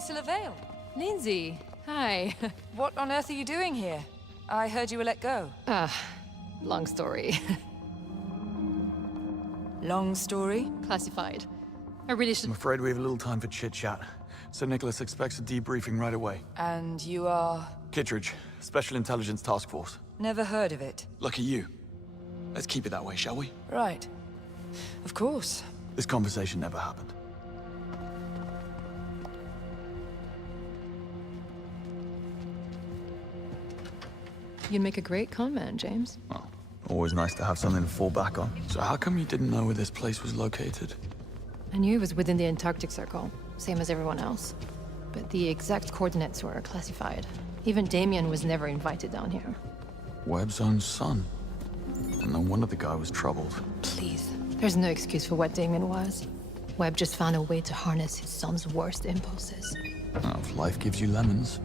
you still avail? Lindsay, hi. What on earth are you doing here? I heard you were let go. Long story. Long story? Classified. I really should... I'm afraid we have a little time for chit-chat. So Nicholas expects a debriefing right away. And you are? Kittredge, Special Intelligence Task Force. Never heard of it. Lucky you. Let's keep it that way, shall we? Right. Of course. This conversation never happened. You'd make a great con man, James. Well, always nice to have something to fall back on. So how come you didn't know where this place was located? I knew it was within the Antarctic Circle, same as everyone else. But the exact coordinates were classified. Even Damien was never invited down here. Webb's own son. And no wonder the guy was troubled. Please. There's no excuse for what Damien was. Webb just found a way to harness his son's worst impulses. Oh, if life gives you lemons.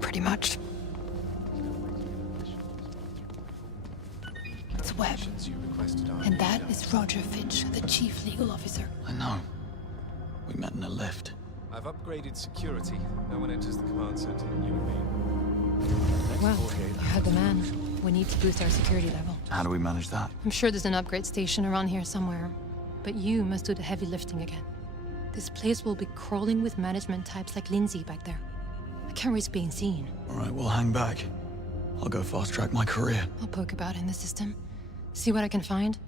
Pretty much. It's Webb. And that is Roger Finch, the chief legal officer. I know. We met in a lift. I've upgraded security. No one enters the command center, you and me. Well, you heard the man. We need to boost our security level. How do we manage that? I'm sure there's an upgrade station around here somewhere. But you must do the heavy lifting again. This place will be crawling with management types like Lindsay back there. I can't risk being seen. All right, we'll hang back. I'll go fast-track my career. I'll poke about in the system. See what I can find.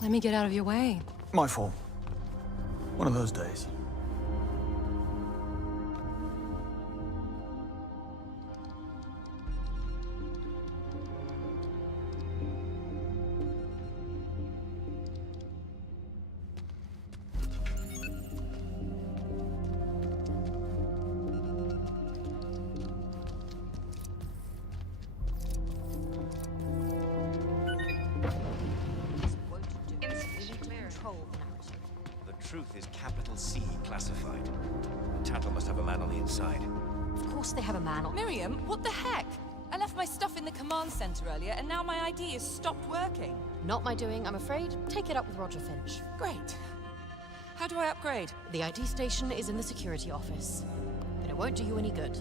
Let me get out of your way. My fault. One of those days. The truth is capital C classified. Tattle must have a man on the inside. Of course they have a man on... Miriam, what the heck? I left my stuff in the command center earlier, and now my ID has stopped working. Not my doing, I'm afraid. Take it up with Roger Finch. Great. How do I upgrade? The ID station is in the security office. But it won't do you any good.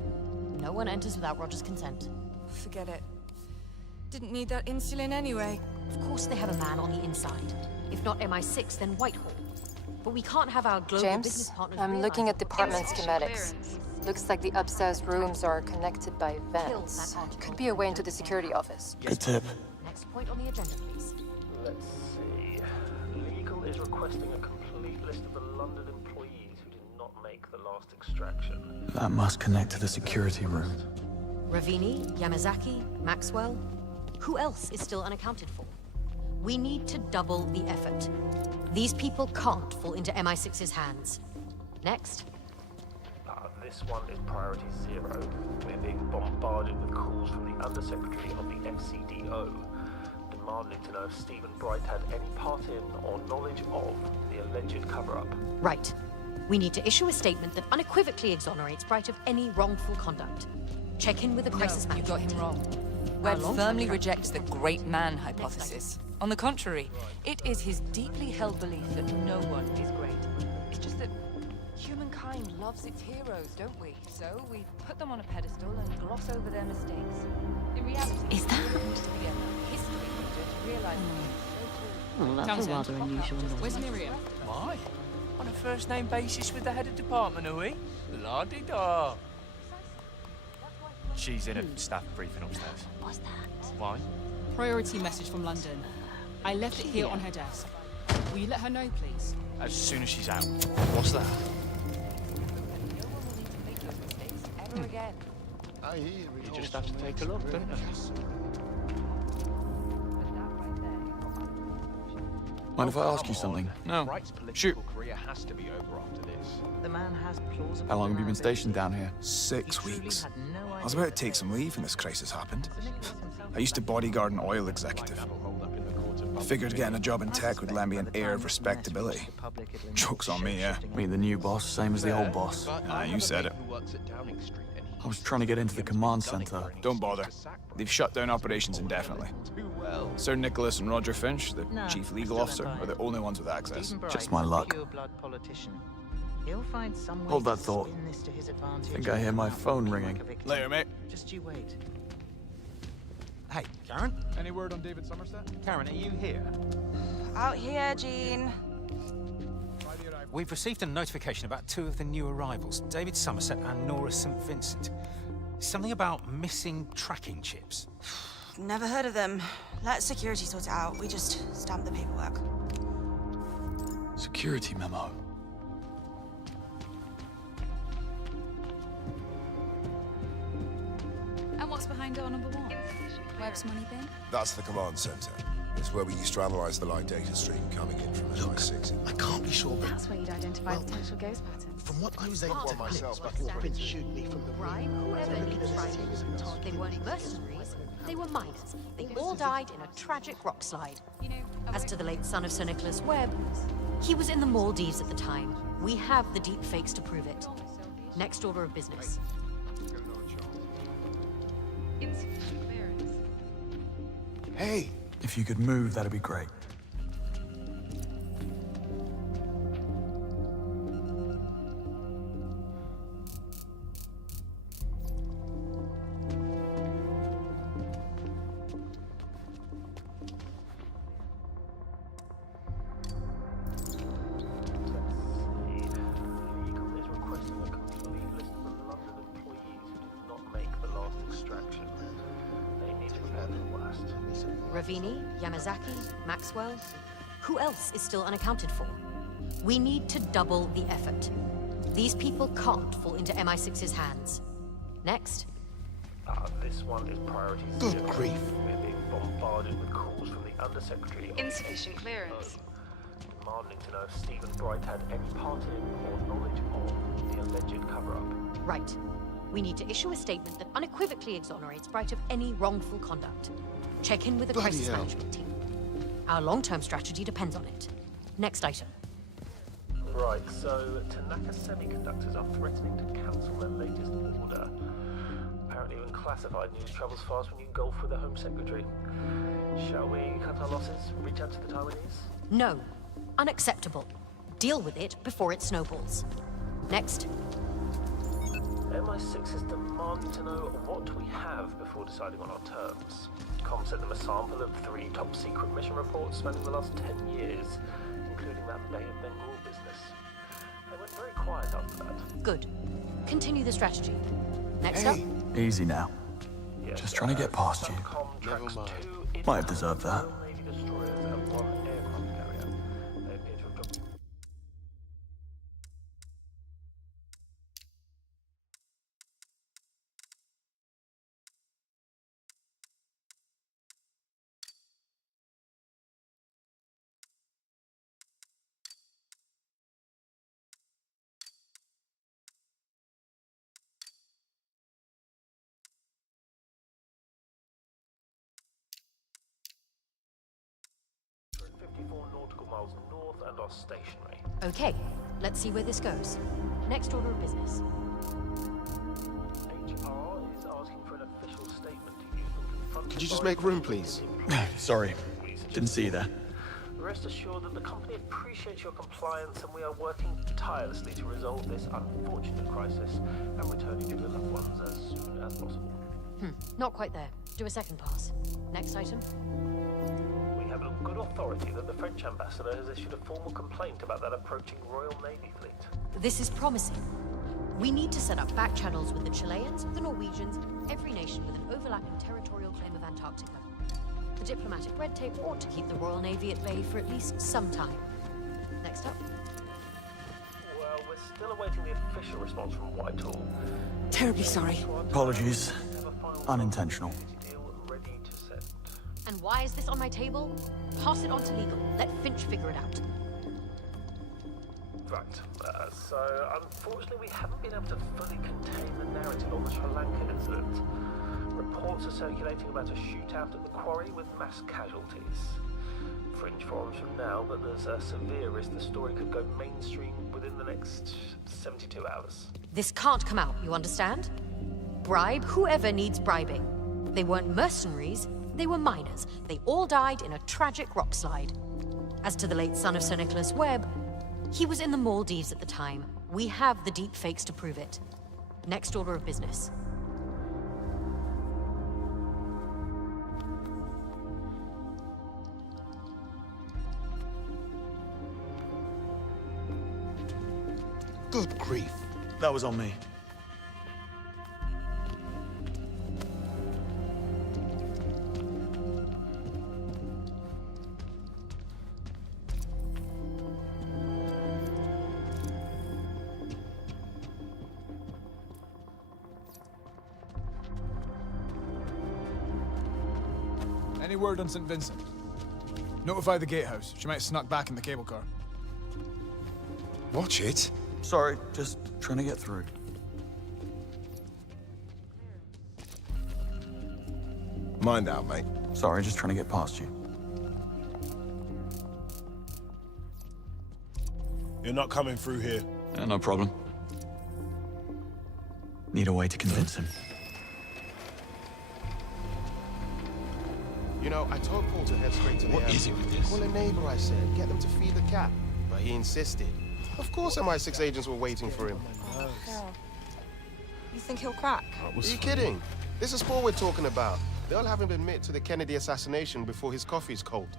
No one enters without Roger's consent. Forget it. Didn't need that insulin anyway. Of course they have a man on the inside. If not MI6, then Whitehall. But we can't have our global business James, partners I'm looking at realize- department schematics. Looks like the upstairs rooms are connected by vents. Could be a way into the security office. Good tip. Next point on the agenda, please. Let's see. Legal is requesting a complete list of the London employees who did not make the last extraction. That must connect to the security room. Ravini, Yamazaki, Maxwell. Who else is still unaccounted for? We need to double the effort. These people can't fall into MI6's hands. Next. This one is priority 0. We're being bombarded with calls from the Undersecretary of the FCDO, demanding to know if Stephen Bright had any part in or knowledge of the alleged cover-up. Right. We need to issue a statement that unequivocally exonerates Bright of any wrongful conduct. Check in with the crisis No, you got management him wrong. team. Webb long-term firmly track rejects the record. great man hypothesis. On the contrary, it is his deeply held belief that no one is great. It's just that humankind loves its heroes, don't we? So we put them on a pedestal and gloss over their mistakes. In reality, Is that- yeah, history reader to realize Well, that's a rather unusual Where's noise. Miriam? My? On a first-name basis with the head of department, are we? La-di-da. She's in a staff briefing upstairs. What's that? Why? Priority message from London. I left it here on her desk. Will you let her know, please? As soon as she's out. What's that? No one will need to make those mistakes ever again. You just have to take a look, don't you? Mind if I ask you something? No. Shoot. Career has to be over after this. The man has plausible... How long have you been stationed down here? 6 weeks. I was about to take some leave when this crisis happened. I used to bodyguard an oil executive. I figured getting a job in tech would lend me an air of respectability. Joke's on me, yeah. Meet the new boss, same as the old boss. Ah, you said it. I was trying to get into the command center. Don't bother. They've shut down operations indefinitely. Sir Nicholas and Roger Finch, the No, chief legal still officer, don't are the only ones with access. Stephen Bright Just my is a luck. pure-blood politician. He'll find some way Hold that to thought. spin this to his advantage. Think I hear my without phone looking ringing. like a victim. Later, mate. Just you wait. Hey, Karen? Any word on David Somerset? Karen, are you here? Out here, Jean. We've received a notification about two of the new arrivals, David Somerset and Nora St. Vincent. Something about missing tracking chips. Never heard of them. Let security sort it out. We just stamp the paperwork. Security memo. And what's behind door number 1? Where's money bin? That's the command center. It's where we used to analyze the light data stream coming in from MI6. I can't be sure, but That's where you'd identify potential ghost patterns. from what I was able to myself clip before Prince shooed me from the Bribe room, whoever looking needs at bribing. his teams. They weren't mercenaries, they were miners. They all died in a tragic rock slide. As to the late son of Sir Nicholas Webb, he was in the Maldives at the time. We have the deep fakes to prove it. Next order of business. Hey! If you could move, that'd be great. Legal is requesting a complete list of the London employees who did not make the last extraction. They need to prepare for the worst. Ravini, Yamazaki, Maxwell. Who else is still unaccounted for? We need to double the effort. These people can't fall into MI6's hands. Next. This one is priority Good zero. grief. We're being bombarded with calls from the Undersecretary of Insufficient clearance. demanding to know if Stephen Bright had any part in or knowledge of the alleged cover-up. Right. We need to issue a statement that unequivocally exonerates Bright of any wrongful conduct. Check in with the Bloody crisis hell. management team. Our long-term strategy depends on it. Next item. Right, so Tanaka Semiconductors are threatening to cancel their latest order. Apparently even classified news travels fast when you golf with the Home Secretary. Shall we cut our losses, reach out to the Taiwanese? No. Unacceptable. Deal with it before it snowballs. Next. MI6 is demanding to know what we have before deciding on our terms. Com sent them a sample of 3 top-secret mission reports spanning the last 10 years, including that Bay of Bengal business. They went very quiet after that. Good. Continue the strategy. Next up. Easy now. Yes, Just trying to get past you. SATCOM tracks 2 Might have deserved that. Royal Navy destroyers and 1 aircraft carrier. They appear to have dropped. We're at 54 nautical miles north and are stationary. Okay. Let's see where this goes. Next order of business. HR is asking for an official statement to use when confronted Could you just by make room, please? Sorry. Didn't see you there. Rest assured that the company appreciates your compliance and we are working tirelessly to resolve this unfortunate crisis and return you to your loved ones as soon as possible. Not quite there. Do a second pass. Next item. We have it on good authority that the French ambassador has issued a formal complaint about that approaching Royal Navy fleet. This is promising. We need to set up back channels with the Chileans, the Norwegians, every nation with an overlapping territorial claim of Antarctica. The diplomatic red tape ought to keep the Royal Navy at bay for at least some time. Next up. Well, we're still awaiting the official response from Whitehall. Terribly sorry. Apologies. Unintentional. Deal ready to send. And why is this on my table? Pass it on to legal. Let Finch figure it out. Right. So, unfortunately, we haven't been able to fully contain the narrative on the Sri Lanka incident. Reports are circulating about a shootout at the quarry with mass casualties. Fringe forums from now, but there's a severe risk the story could go mainstream within the next 72 hours. This can't come out, you understand? Bribe whoever needs bribing. They weren't mercenaries, They were miners. They all died in a tragic rock slide. As to the late son of Sir Nicholas Webb, he was in the Maldives at the time. We have the deep fakes to prove it. Next order of business. Good grief. That was on me. Any word on St. Vincent? Notify the gatehouse. She might have snuck back in the cable car. Watch it. Sorry, just trying to get through. Mind out, mate. Sorry, just trying to get past you. You're not coming through here. Yeah, no problem. Need a way to convince him. You know, I told Paul to head straight to the What is it with this? Call a neighbor, I said. Get them to feed the cat. But he insisted. Of course MI6 agents were waiting for him. Oh, hell. You think he'll crack? Are you kidding? This is Paul we're talking about. They'll have him admit to the Kennedy assassination before his coffee's cold.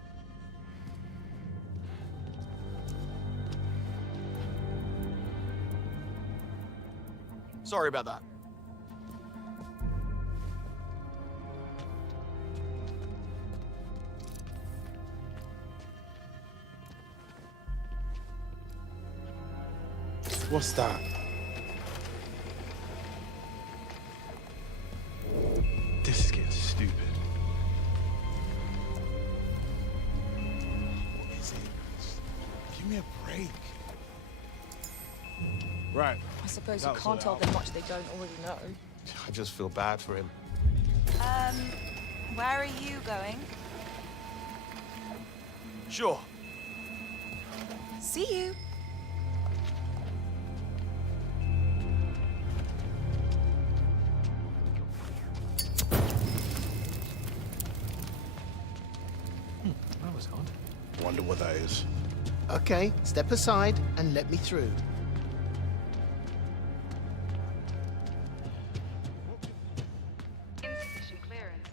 Sorry about that. What's that? This is getting stupid. What is it? Give me a break. Right. I suppose That you was can't all tell them much they don't already know. I just feel bad for him. Where are you going? Sure. See you. That was odd. Wonder what that is. Okay, step aside and let me through. Insufficient clearance.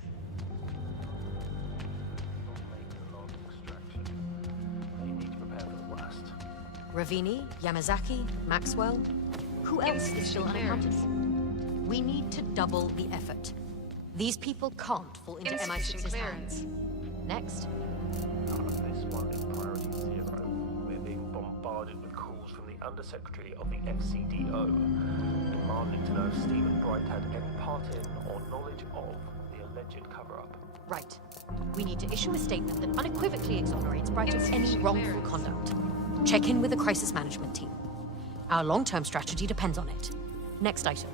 They need to prepare for the worst. Ravini, Yamazaki, Maxwell. Who else is still unaccounted for? We need to double the effort. These people can't fall into MI6's hands. Next. This one is priority 0. We're being bombarded with calls from the Undersecretary of the FCDO, demanding to know if Stephen Bright had any part in or knowledge of the alleged cover-up. Right. We need to issue a statement that unequivocally exonerates Bright of any wrongful conduct. Check in with the crisis management team. Our long-term strategy depends on it. Next item.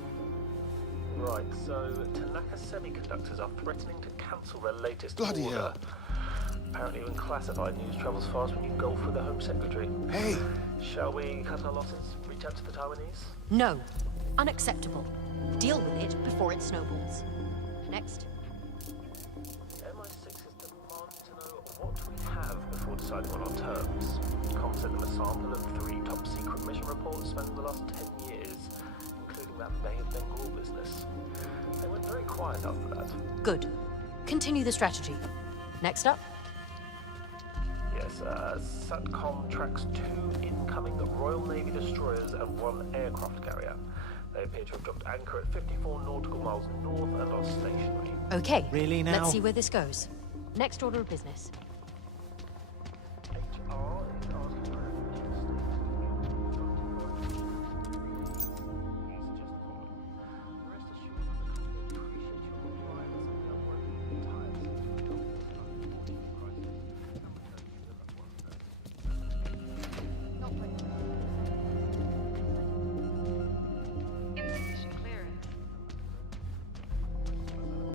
Right, so Tanaka Semiconductors are threatening to cancel their latest Bloody order. hell. Apparently even classified news travels fast when you golf with the Home Secretary. Hey! Shall we cut our losses? Reach out to the Taiwanese? No. Unacceptable. Deal with it before it snowballs. Next. MI6 is demanding to know what we have before deciding on our terms. Com sent them a sample of 3 top-secret mission reports spent in the last 10 years, including that Bay of Bengal business. They went very quiet after that. Good. Continue the strategy. Next up. Yes, SATCOM tracks 2 incoming Royal Navy destroyers and 1 aircraft carrier. They appear to have dropped anchor at 54 nautical miles north and are stationary. Okay. Really now? Let's see where this goes. Next order of business.